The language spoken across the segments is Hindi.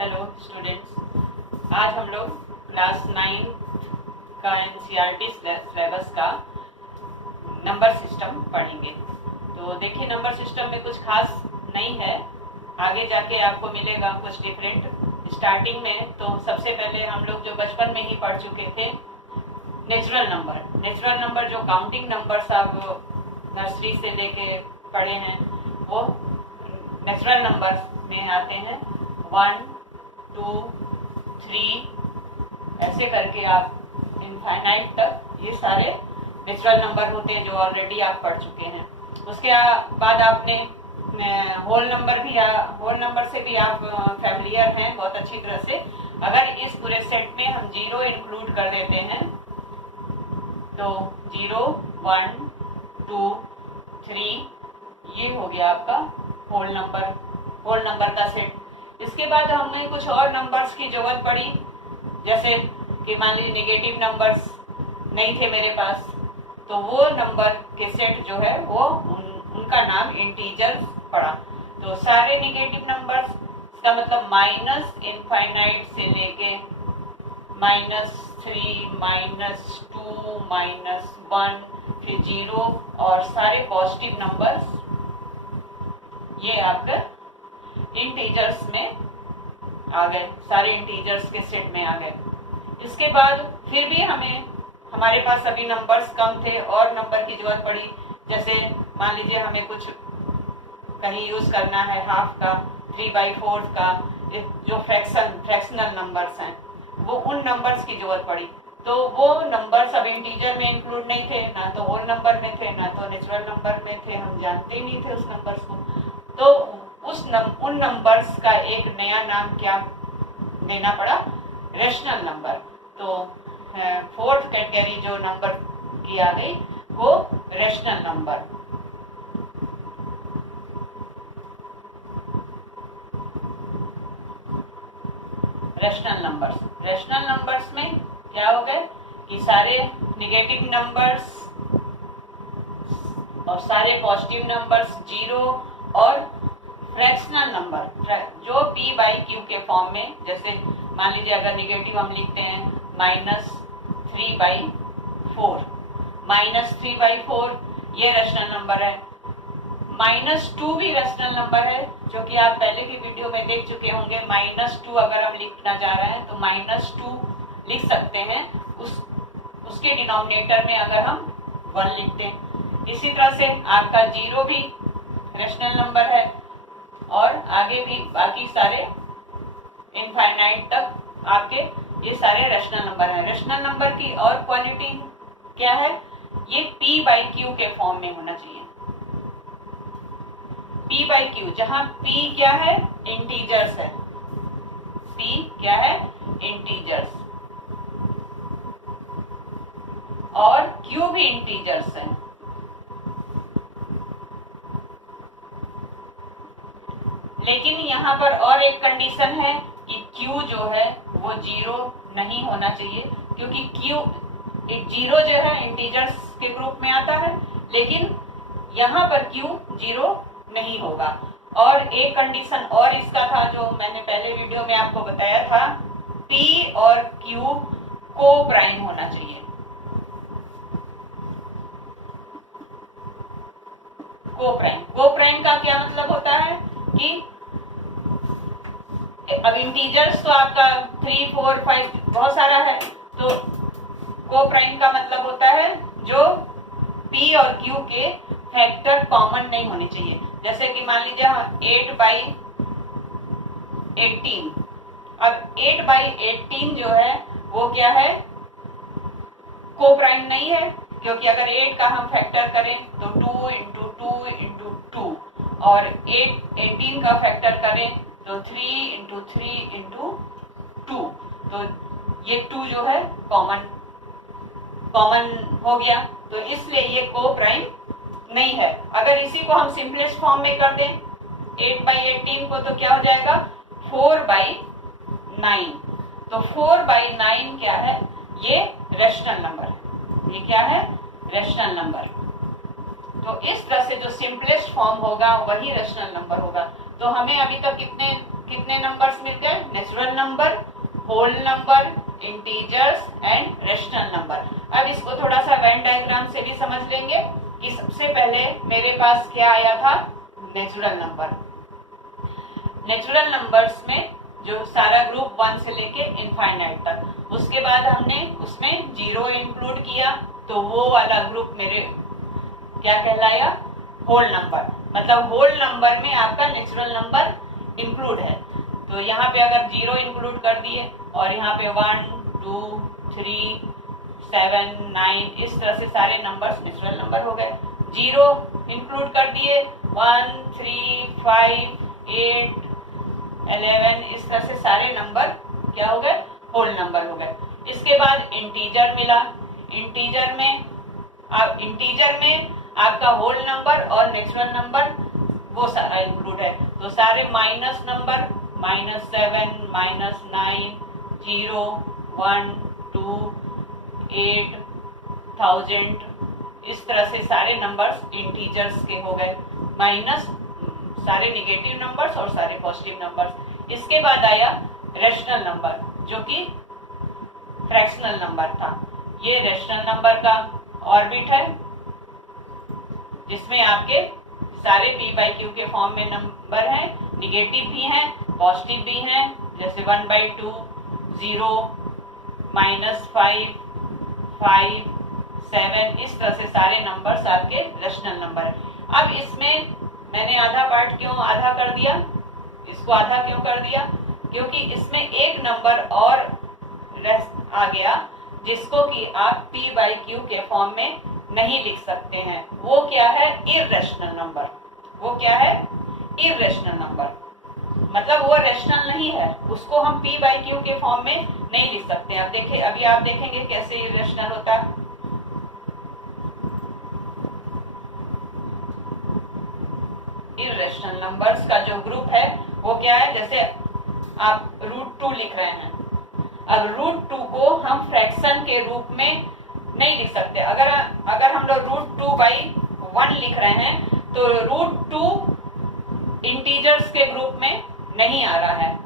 हेलो स्टूडेंट्स, आज हम लोग क्लास 9 का एनसीईआरटी सिलेबस का नंबर सिस्टम पढ़ेंगे। तो देखिए, नंबर सिस्टम में कुछ खास नहीं है, आगे जाके आपको मिलेगा कुछ डिफरेंट। स्टार्टिंग में तो सबसे पहले हम लोग जो बचपन में ही पढ़ चुके थे, नेचुरल नंबर जो काउंटिंग नंबर्स आप नर्सरी से लेके पढ़े हैं, वो नेचुरल नंबर्स में आते हैं। 1, 2, 3 ऐसे करके आप इनफाइनाइट तक ये सारे नेचुरल नंबर होते हैं जो ऑलरेडी आप पढ़ चुके हैं। उसके बाद आपने होल नंबर से भी आप फैमिलियर हैं बहुत अच्छी तरह से। अगर इस पूरे सेट में हम 0 इंक्लूड कर देते हैं तो 0, 1, 2, 3 ये हो गया आपका होल नंबर का सेट। इसके बाद हमें कुछ और नंबर्स की जरूरत पड़ी, जैसे कि मान लीजिए नेगेटिव नंबर्स नहीं थे मेरे पास, तो वो नंबर के सेट जो है वो उनका नाम इंटीजर्स पड़ा। तो सारे नेगेटिव नंबर्स का मतलब माइनस इनफाइनाइट से लेके -3, -2, -1 फिर 0 और सारे पॉजिटिव नंबर्स ये आपके इंटीजर्स में आ गए, सारे इंटीजर्स के सेट में आ गए। इसके बाद फिर भी हमारे पास अभी नंबर्स कम थे और नंबर की जरूरत पड़ी। जैसे मान लीजिए हमें कुछ कहीं यूज करना है हाफ का, 3/4 का, जो फ्रैक्शनल नंबर्स हैं, वो उन नंबर्स की जरूरत पड़ी। तो वो नंबर्स अब इंटीजर में इंक्लूड नहीं थे, ना तो होल नंबर में थे, ना तो नेचुरल नंबर में थे, हम जानते ही नहीं थे उस नंबर्स को। तो उन नंबर्स का एक नया नाम क्या देना पड़ा, रेशनल नंबर। तो फोर्थ कैटेगरी जो नंबर की आ गई वो रेशनल नंबर। रेशनल नंबर्स में क्या हो गए कि सारे नेगेटिव नंबर्स और सारे पॉजिटिव नंबर्स 0 और फ्रैक्शनल नंबर जो p/q के फॉर्म में, जैसे मान लीजिए अगर नेगेटिव हम लिखते हैं -3/4 ये रेशनल नंबर है। -2 भी रेशनल नंबर है, जो कि आप पहले की वीडियो में देख चुके होंगे। -2 अगर हम लिखना चाह रहे हैं तो -2 लिख सकते हैं, उसके डिनोमिनेटर में अगर हम 1 लिखते हैं। इसी तरह से आपका 0 भी रेशनल नंबर है और आगे भी बाकी सारे इनफाइनाइट तक आपके ये सारे रेशनल नंबर हैं। रेशनल नंबर की और क्वालिटी क्या है, ये p/q के फॉर्म में होना चाहिए। p/q, जहां p क्या है, इंटीजर्स है। p क्या है, इंटीजर्स, और q भी इंटीजर्स है। लेकिन यहाँ पर और एक कंडीशन है कि q जो है वो 0 नहीं होना चाहिए, क्योंकि q 0 जो है इंटीजर्स के ग्रुप में आता है, लेकिन यहाँ पर q 0 नहीं होगा। और एक कंडीशन और इसका था जो मैंने पहले वीडियो में आपको बताया था, p और q को प्राइम होना चाहिए। को प्राइम का क्या मतलब होता है कि अब इंटीजर्स तो आपका 3, 4, 5 बहुत सारा है, तो को प्राइम का मतलब होता है जो p और q के फैक्टर कॉमन नहीं होने चाहिए। जैसे कि मान लीजिए 8/18, अब 8/18 जो है वो क्या है, को प्राइम नहीं है, क्योंकि अगर 8 का हम फैक्टर करें तो 2 × 2 × 2, और 18 का फैक्टर करें तो 3 × 3 × 2, तो ये 2 जो है कॉमन हो गया, तो इसलिए ये को प्राइम नहीं है। अगर इसी को हम सिंपलेस्ट फॉर्म में कर दें 8/18 को, तो क्या हो जाएगा 4/9। तो 4/9 क्या है, ये रेशनल नंबर है। ये क्या है, रेशनल नंबर। तो इस तरह से जो सिंपलेस्ट फॉर्म होगा वही रेशनल नंबर होगा। तो हमें अभी तक कितने कितने नंबर्स मिल गए? Natural number, whole number, integers and rational number. अब इसको थोड़ा सा वेन डायग्राम से भी समझ लेंगे कि सबसे पहले मेरे पास क्या आया था? Natural number. नेचुरल नंबर्स में जो सारा ग्रुप 1 से लेके इनफाइनाइट तक, उसके बाद हमने उसमें 0 इंक्लूड किया, तो वो वाला ग्रुप मेरे क्या कहलाया? Whole number. मतलब होल नंबर में आपका नेचुरल नंबर इंक्लूड है। तो यहाँ पे अगर 0 इंक्लूड कर दिए और यहाँ पे 1 2 3 7 9 इस तरह से सारे नंबर्स नेचुरल नंबर हो गए। 0 इंक्लूड कर दिए 1 3 5 8 11 इस तरह से सारे नंबर क्या हो गए? होल नंबर हो गए। इसके बाद इंटीजर मिला। इंटीजर में आपका होल नंबर और नेचुरल नंबर वो सारा इंक्लूड है। तो सारे माइनस नंबर -7 -9 0 1 2 8 1000 इस तरह से सारे नंबर्स इंटीजर्स के हो गए, माइनस सारे नेगेटिव नंबर्स और सारे पॉजिटिव नंबर्स। इसके बाद आया रेशनल नंबर जो कि फ्रैक्शनल नंबर था। ये रेशनल नंबर का ऑर्बिट है जिसमें आपके सारे p/q के फॉर्म में नंबर हैं, निगेटिव भी हैं पॉजिटिव भी हैं, जैसे 1/2 0 -5 5 7 इस तरह से सारे नंबर्स आपके रेशनल नंबर है। अब इसमें मैंने आधा पार्ट क्यों आधा कर दिया? इसको आधा क्यों कर दिया? क्योंकि इसमें एक नंबर और आ गया जिसको कि आप p/q के फॉर्म में नहीं लिख सकते हैं। वो क्या है? Irrational number. वो क्या है? Irrational number. मतलब वो रेशनल नहीं है, उसको हम p/q के फॉर्म में नहीं लिख सकते। अब देखिए, अभी आप देखेंगे कैसे इर्रेशनल होता है। इर्रेशनल नंबर्स का जो ग्रुप है वो क्या है? जैसे आप √2 लिख रहे हैं, अब √2 को हम फ्रैक्शन के रूप में नहीं लिख सकते। अगर हम लोग √2/1 लिख रहे हैं तो √2 इंटीजर्स के ग्रुप में नहीं आ रहा है,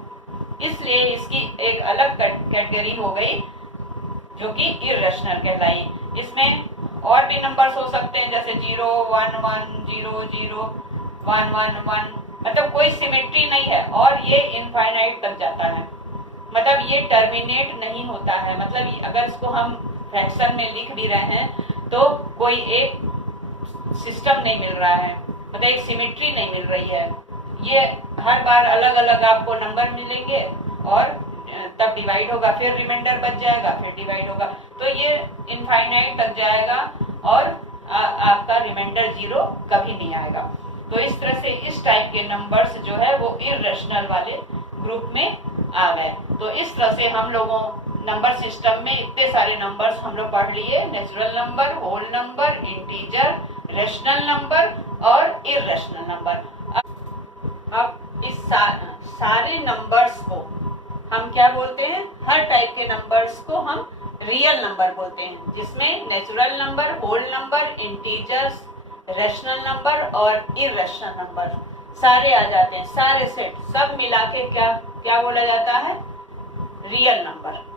इसलिए इसकी एक अलग कैटेगरी हो गई जो कि इर्रेशनल कहलाई। इसमें और भी नंबर्स हो सकते हैं जैसे 0 1 1 0 0 1 1 1, मतलब कोई सिमेट्री नहीं है और ये इनफाइनाइट तक जाता है, मतलब ये टर्मिनेट नहीं होता है। मतलब अगर इसको हम फ्रैक्शन में लिख भी रहे हैं तो कोई एक सिस्टम नहीं मिल रहा है, मतलब एक सिमेट्री नहीं मिल रही है। ये हर बार अलग अलग आपको नंबर मिलेंगे और तब डिवाइड होगा, फिर रिमाइंडर बच जाएगा, फिर डिवाइड होगा, तो ये इनफाइनाइट तक जाएगा और आपका रिमाइंडर 0 कभी नहीं आएगा। तो इस तरह से इस टाइप के नंबर्स जो है वो इर्रेशनल वाले ग्रुप में आ गए। तो इस तरह से हम लोगों नंबर सिस्टम में इतने सारे नंबर्स हम लोग पढ़ लिए, natural number, whole number, integer, rational number और इर्रेशनल नंबर। अब इस सारे नंबर्स को हम क्या बोलते हैं? हर टाइप के नंबर्स को हम रियल नंबर बोलते हैं, जिसमें natural number, whole number, integers, rational number और इर्रेशनल नंबर सारे आ जाते हैं। सारे सेट सब मिला के क्या बोला जाता है? Real number.